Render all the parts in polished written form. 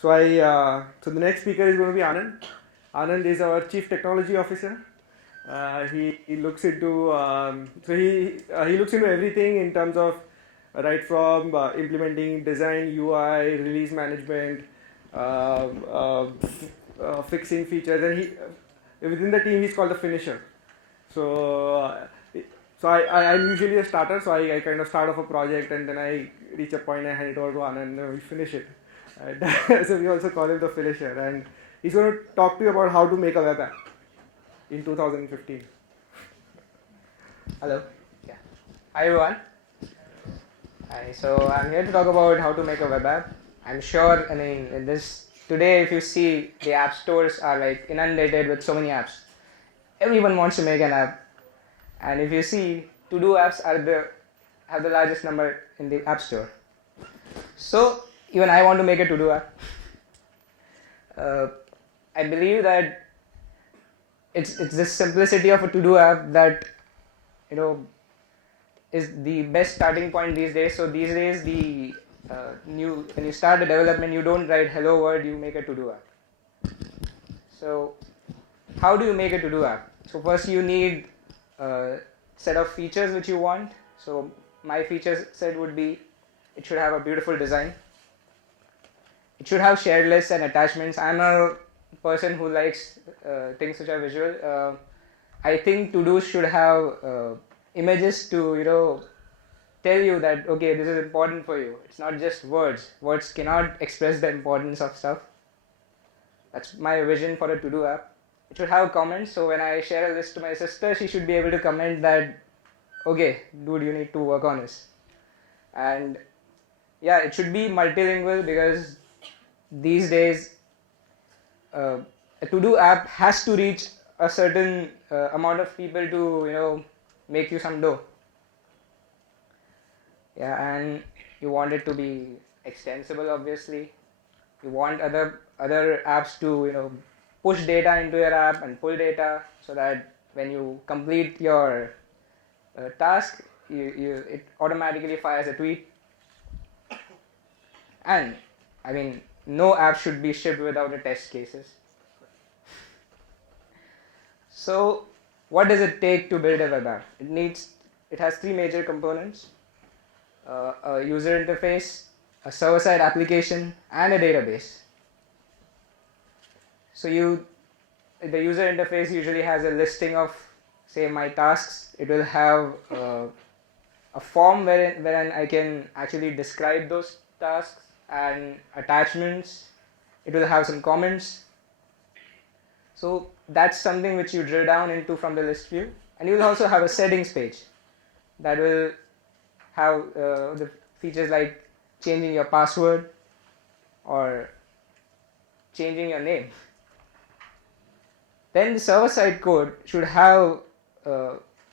So the next speaker is going to be Anand. Anand is our Chief Technology Officer. He looks into he looks into everything in terms of right from implementing design, UI, release management, fixing features, and he within the team he's called the finisher. So I'm usually a starter, so I kind of start off a project and then I reach a point, I hand it over to Anand and we finish it. And so we also call him the finisher, and he's going to talk to you about how to make a web app in 2015. Hello. Yeah. Hi everyone. Hi. So I'm here to talk about how to make a web app. I'm sure, in this today, if you see, the app stores are like inundated with so many apps. Everyone wants to make an app, and if you see, to-do apps have the largest number in the app store. So even I want to make a to-do app. I believe that it's this simplicity of a to-do app that is the best starting point these days. So these days, when you start the development, you don't write hello world, you make a to-do app. So how do you make a to-do app? So first you need a set of features which you want. So my feature set would be, it should have a beautiful design. It should have shared lists and attachments. I'm a person who likes things which are visual. I think to-dos should have images to tell you that okay, this is important for you. It's not just words. Words cannot express the importance of stuff. That's my vision for a to-do app. It should have comments, so when I share a list to my sister, she should be able to comment that okay, dude, you need to work on this. And yeah, it should be multilingual, because these days a to-do app has to reach a certain amount of people to make you some dough. Yeah, and you want it to be extensible, obviously. You want other apps to push data into your app and pull data, so that when you complete your task, it automatically fires a tweet. And no app should be shipped without a test cases. So what does it take to build a web app? It has three major components: a user interface, a server-side application, and a database. So the user interface usually has a listing of, say, my tasks. It will have a form wherein I can actually describe those tasks, and attachments. It will have some comments. So that's something which you drill down into from the list view. And you will also have a settings page that will have the features like changing your password or changing your name. Then the server-side code should have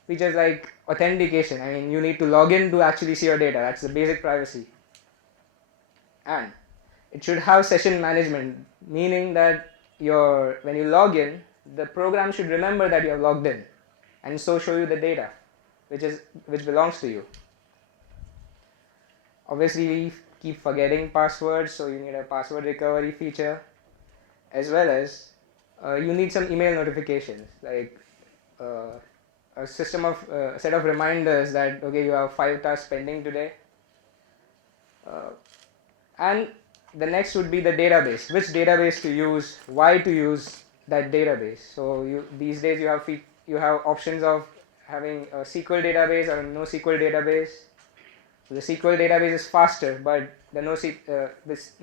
features like authentication. You need to log in to actually see your data. That's the basic privacy. And it should have session management, meaning that when you log in, the program should remember that you have logged in, and so show you the data which belongs to you. Obviously, we keep forgetting passwords, so you need a password recovery feature, as well as you need some email notifications, like a set of reminders that okay, you have 5 tasks pending today. And the next would be the database. Which database to use? Why to use that database? So these days you have options of having a SQL database or a NoSQL database. So the SQL database is faster, but the NoSQL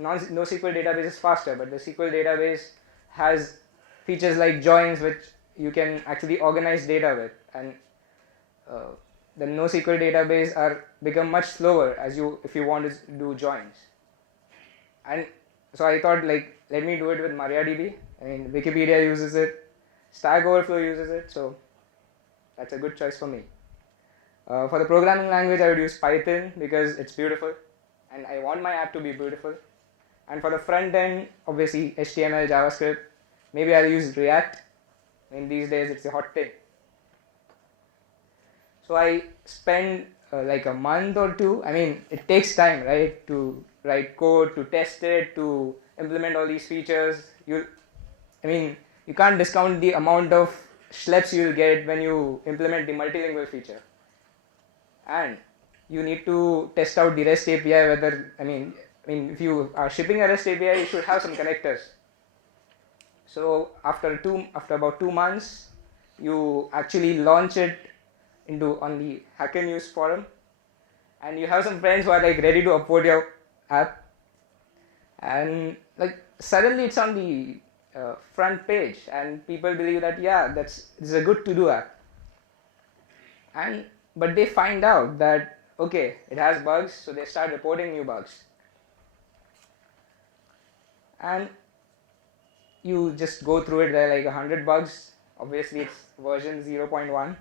database is faster, but the SQL database has features like joins, which you can actually organize data with, and the NoSQL database become much slower if you want to do joins. And so I thought, let me do it with MariaDB. Wikipedia uses it, Stack Overflow uses it, so that's a good choice for me. For the programming language, I would use Python because it's beautiful, and I want my app to be beautiful. And for the front end, obviously HTML, JavaScript. Maybe I'll use React. These days it's a hot thing. So I spend like a month or two. It takes time, right, to write code, to test it, to implement all these features. You can't discount the amount of schleps you will get when you implement the multilingual feature. And you need to test out the REST API. Whether if you are shipping a REST API, you should have some connectors. So after about 2 months, you actually launch it on the Hacker News forum, and you have some friends who are like ready to upload your app, and like suddenly it's on the front page, and people believe that this is a good to-do app. But they find out that okay, it has bugs, so they start reporting new bugs. And you just go through it, there are like 100 bugs. Obviously it's version 0.1,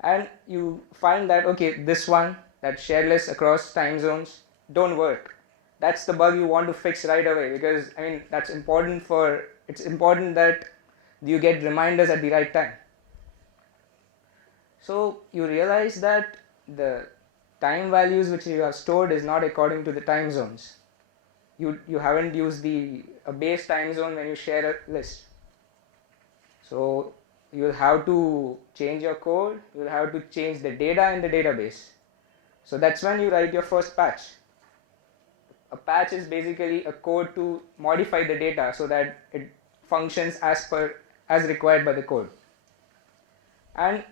and you find that okay, this one, that share list across time zones, don't work. That's the bug you want to fix right away, because that's important it's important that you get reminders at the right time. So you realize that the time values which you have stored is not according to the time zones. You haven't used a base time zone when you share a list. So you will have to change your code, you will have to change the data in the database. So that's when you write your first patch. A patch is basically a code to modify the data so that it functions as required by the code. And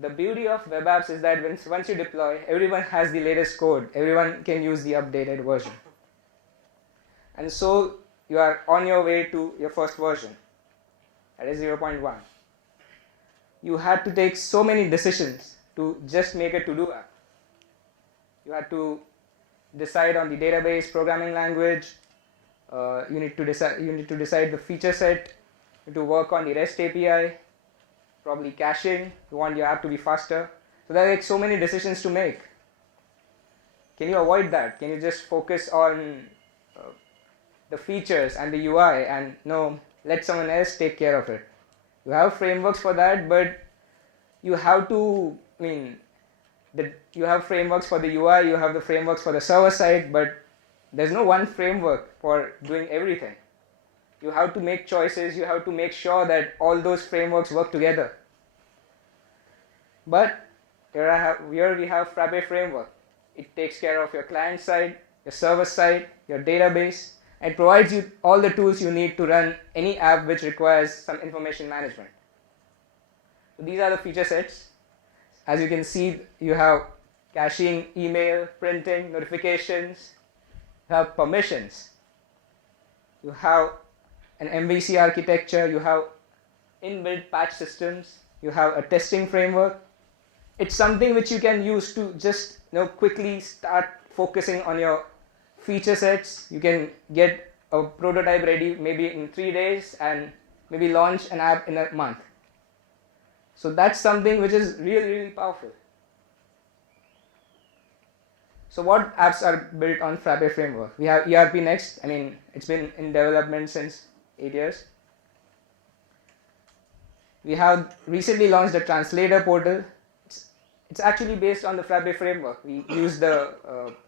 the beauty of web apps is that once you deploy, everyone has the latest code, everyone can use the updated version. And so you are on your way to your first version, that is 0.1. You had to take so many decisions to just make a to-do app. You had to decide on the database programming language. You need to decide the feature set. You need to work on the REST API, probably caching. You want your app to be faster. So there are like so many decisions to make. Can you avoid that? Can you just focus on the features and the UI and let someone else take care of it? You have frameworks for that, but you have to, you have frameworks for the UI, you have the frameworks for the server side, but there's no one framework for doing everything. You have to make choices, you have to make sure that all those frameworks work together. But here we have Frappe framework. It takes care of your client side, your server side, your database, and provides you all the tools you need to run any app which requires some information management. So these are the feature sets. As you can see, you have caching, email, printing, notifications, you have permissions, you have an MVC architecture, you have inbuilt patch systems, you have a testing framework. It's something which you can use to just quickly start focusing on your feature sets. You can get a prototype ready maybe in 3 days and maybe launch an app in a month. So that's something which is really, really powerful. So what apps are built on Frappe framework? We have ERP Next. It's been in development since 8 years. We have recently launched a translator portal. It's actually based on the Frappe framework. We use the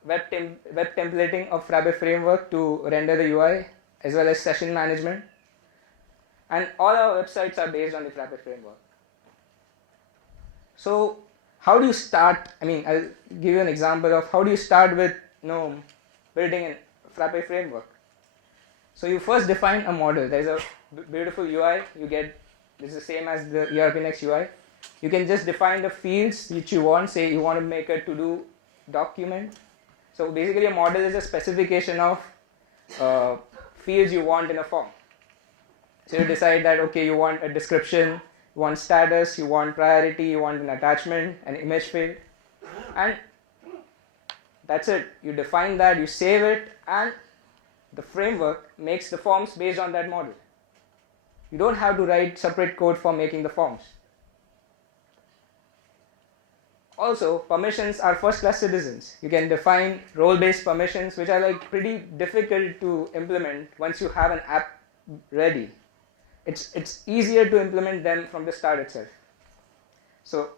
web templating of Frappe framework to render the UI as well as session management. And all our websites are based on the Frappe framework. So how do you start? I'll give you an example of how do you start with building a Frappe framework. So you first define a model. There's a beautiful UI you get. This is the same as the ERP Next UI. You can just define the fields which you want. Say you want to make a to-do document. So basically a model is a specification of fields you want in a form. So you decide that okay, you want a description, you want status, you want priority, you want an attachment, an image field, and that's it. You define that, you save it, and the framework makes the forms based on that model. You don't have to write separate code for making the forms. Also, permissions are first-class citizens. You can define role-based permissions, which are like pretty difficult to implement once you have an app ready. It's easier to implement them from the start itself. So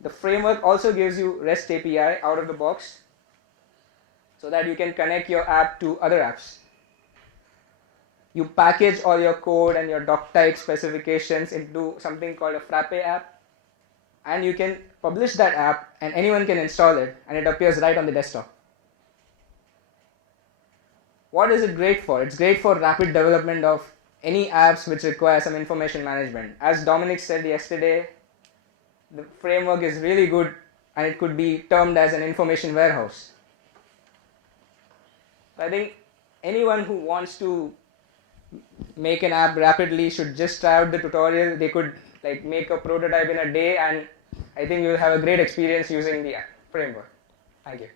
the framework also gives you REST API out of the box so that you can connect your app to other apps. You package all your code and your doc type specifications into something called a Frappe app, and you can publish that app and anyone can install it and it appears right on the desktop. What is it great for? It's great for rapid development of any apps which require some information management. As Dominic said yesterday, the framework is really good and it could be termed as an information warehouse. I think anyone who wants to make an app rapidly should just try out the tutorial. They could like make a prototype in a day, and I think you'll have a great experience using the framework. Thank you.